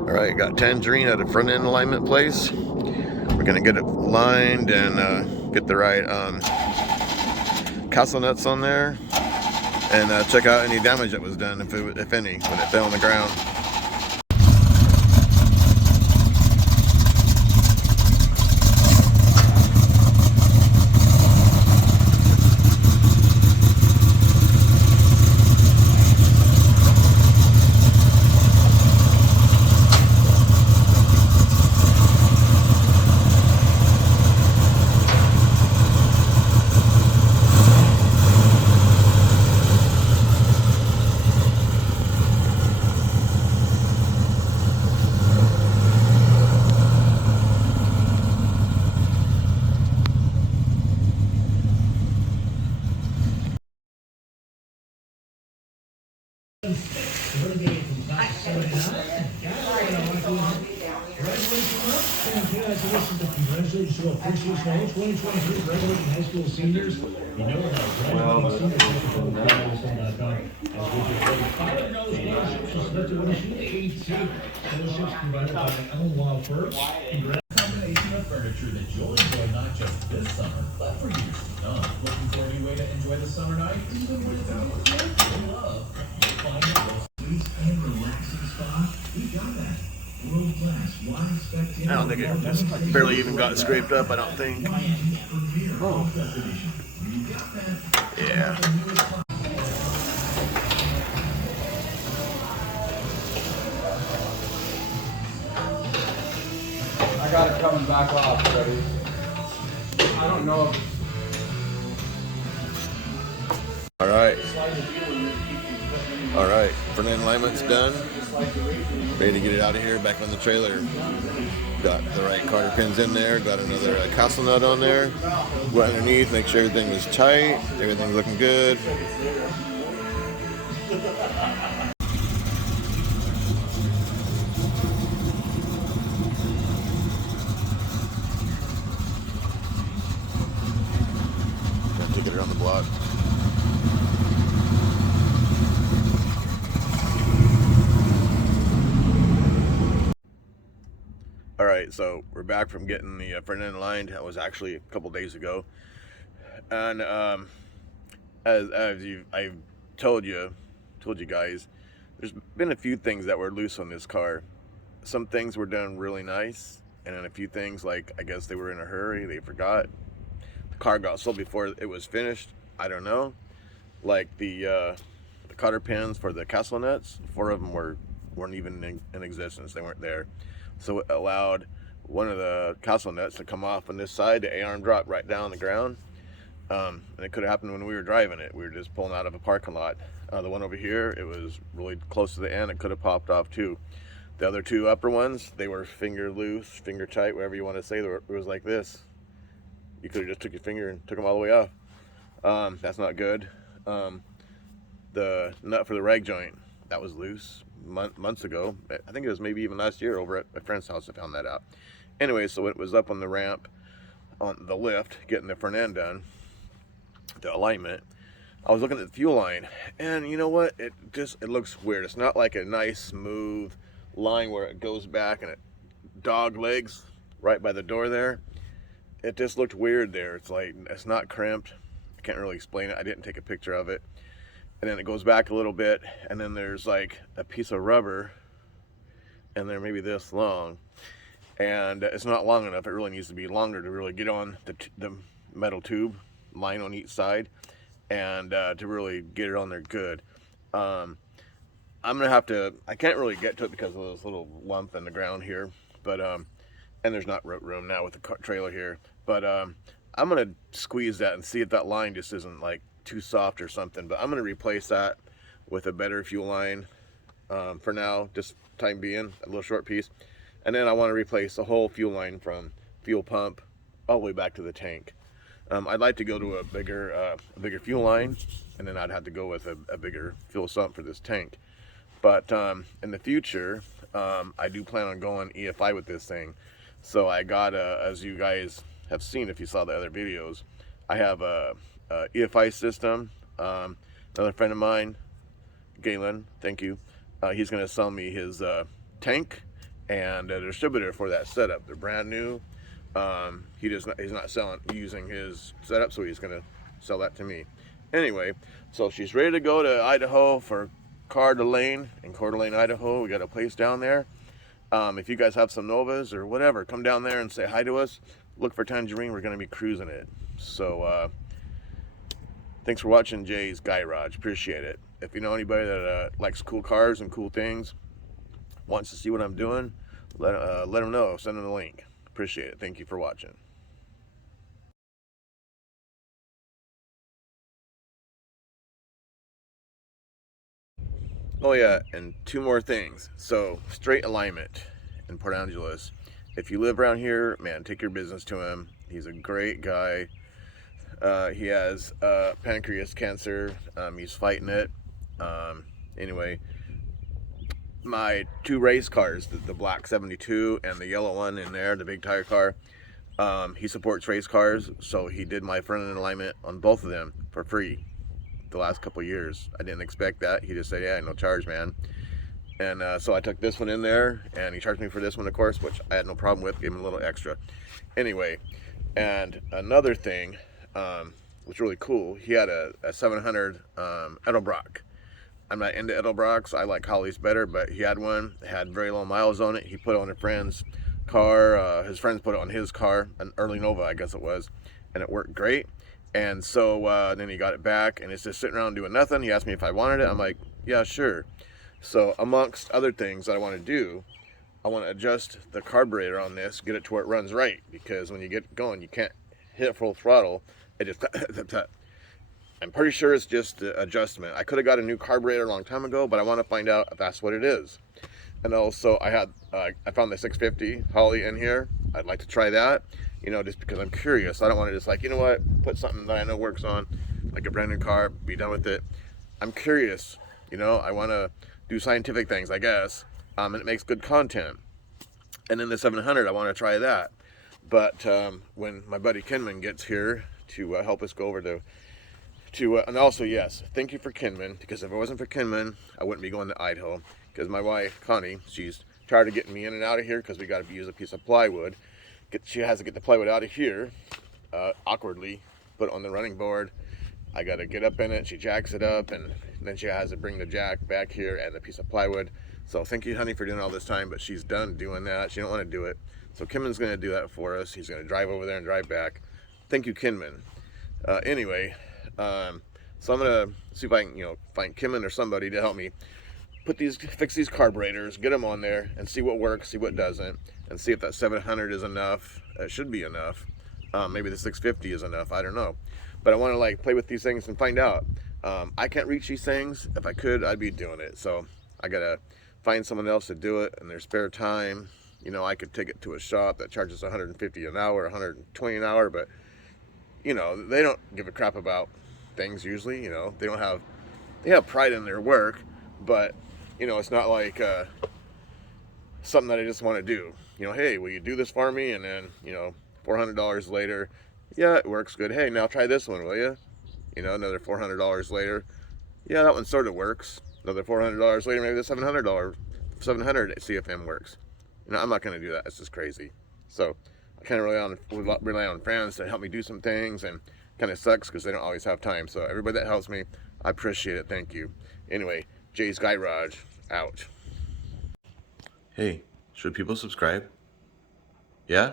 Alright, got Tangerine at a front end alignment place. We're gonna get it lined and get the right castle nuts on there and check out any damage that was done, if any, when it fell on the ground. Congratulations to appreciation all 2023 graduating high school seniors. You know about graduating seniors.com. As we just say, $500 scholarships are selected when you age 2. Scholarships provided by Edelbrock. Congrats. Combination of furniture that you'll enjoy not just this summer, but for years to come. Looking for a new way to enjoy the summer night, even without the love. You'll find it both sweet and relaxing spa. We got that. World class wide spectator. I don't think it just barely even got scraped up, I don't think. Oh. Yeah. I got it coming back off already. I don't know if Alright, front end alignment's done. Ready to get it out of here, back on the trailer. Got the right cotter pins in there, got another castle nut on there. Go underneath, make sure everything was tight, everything's looking good. Gotta take it around the block. Alright, so we're back from getting the front end lined. That was actually a couple days ago. And I've told you guys, there's been a few things that were loose on this car. Some things were done really nice, and then a few things, like, I guess they were in a hurry, they forgot. The car got sold before it was finished. I don't know. Like the cotter pins for the castle nuts, 4 of them weren't even in existence. They weren't there. So it allowed one of the castle nuts to come off on this side. The A-arm dropped right down on the ground. And it could have happened when we were driving it. We were just pulling out of a parking lot. The one over here, it was really close to the end. It could have popped off too. The other 2 upper ones, they were finger loose, finger tight, whatever you want to say. It was like this. You could have just took your finger and took them all the way off. That's not good. The nut for the rag joint, that was loose months ago. I think it was maybe even last year over at my friend's house I found that out. Anyway, so it was up on the ramp, on the lift, getting the front end done, the alignment. I was looking at the fuel line, and you know what? It looks weird. It's not like a nice smooth line where it goes back and it dog legs right by the door there. It just looked weird there. It's like, it's not crimped. I can't really explain it. I didn't take a picture of it. And then it goes back a little bit, and then there's like a piece of rubber, and they're maybe this long, and it's not long enough. It really needs to be longer to really get on the metal tube line on each side, and to really get it on there good. I'm gonna have to, I can't really get to it because of this little lump in the ground here, but and there's not room now with the trailer here, but I'm gonna squeeze that and see if that line just isn't like too soft or something. But I'm going to replace that with a better fuel line for now, just time being, a little short piece. And then I want to replace the whole fuel line from fuel pump all the way back to the tank. I'd like to go to a bigger fuel line, and then I'd have to go with a bigger fuel sump for this tank. But in the future, I do plan on going EFI with this thing. So I got as you guys have seen if you saw the other videos, I have a EFI system. Another friend of mine, Galen, thank you, he's going to sell me his tank and a distributor for that setup. They're brand new. He's not using his setup, so he's gonna sell that to me. Anyway, so she's ready to go to Idaho for Coeur d'Alene in Coeur d'Alene, Idaho. We got a place down there. If you guys have some Novas or whatever, come down there and say hi to us. Look for Tangerine. We're gonna be cruising it. So thanks for watching Jay's Garage. Appreciate it. If you know anybody that likes cool cars and cool things, wants to see what I'm doing, let them know. Send them the link. Appreciate it. Thank you for watching. Oh yeah, and two more things. So straight alignment in Port Angeles. If you live around here, man, take your business to him. He's a great guy. He has pancreas cancer. He's fighting it. Anyway, my two race cars, the black 72 and the yellow one in there, the big tire car, he supports race cars, so he did my front end alignment on both of them for free the last couple years. I didn't expect that. He just said, yeah, no charge, man. And so I took this one in there, and he charged me for this one, of course, which I had no problem with. Gave him a little extra. Anyway, and another thing was really cool. He had a 700 Edelbrock. I'm not into Edelbrocks. I like Hollies better, but he had one. It had very low miles on it. He put it on a friend's car. His friends put it on his car, an early Nova, I guess it was, and it worked great. And so then he got it back, and it's just sitting around doing nothing. He asked me if I wanted it. I'm like, yeah, sure. So amongst other things that I want to do, I want to adjust the carburetor on this, get it to where it runs right, because when you get going, you can't hit full throttle. It just I'm pretty sure it's just the adjustment. I could have got a new carburetor a long time ago, but I want to find out if that's what it is. And also I found the 650 Holly in here. I'd like to try that, you know, just because I'm curious. I don't want to just like, you know what, put something that I know works on, like a brand new car, be done with it. I'm curious, you know, I want to do scientific things, I guess, and it makes good content. And then the 700, I want to try that. But when my buddy Kinman gets here to help us go over and also, yes, thank you for Kinman, because if it wasn't for Kinman, I wouldn't be going to Idaho, because my wife, Connie, she's tired of getting me in and out of here, because we got to use a piece of plywood. She has to get the plywood out of here, awkwardly, put it on the running board. I got to get up in it, she jacks it up, and then she has to bring the jack back here and the piece of plywood. So thank you, honey, for doing all this time, but she's done doing that. She don't want to do it. So Kinman's going to do that for us. He's going to drive over there and drive back. Thank you, Kinman. Anyway, so I'm gonna see if I can, you know, find Kinman or somebody to help me fix these carburetors, get them on there, and see what works, see what doesn't, and see if that 700 is enough. It should be enough. Maybe the 650 is enough. I don't know, but I want to like play with these things and find out. I can't reach these things. If I could, I'd be doing it. So I gotta find someone else to do it in their spare time. You know, I could take it to a shop that charges 150 an hour, 120 an hour, but you know, they don't give a crap about things usually. You know, they have pride in their work, but you know, it's not like something that I just want to do. You know, hey, will you do this for me? And then, you know, $400 later, yeah, it works good. Hey, now try this one, will you? You know, another $400 later, yeah, that one sort of works. Another $400 later, maybe the $700 CFM works. You know, I'm not going to do that. It's just crazy. So I kind of rely on friends to help me do some things, and kind of sucks because they don't always have time. So everybody that helps me, I appreciate it. Thank you. Anyway, Jay's Garage out. Hey, should people subscribe? Yeah?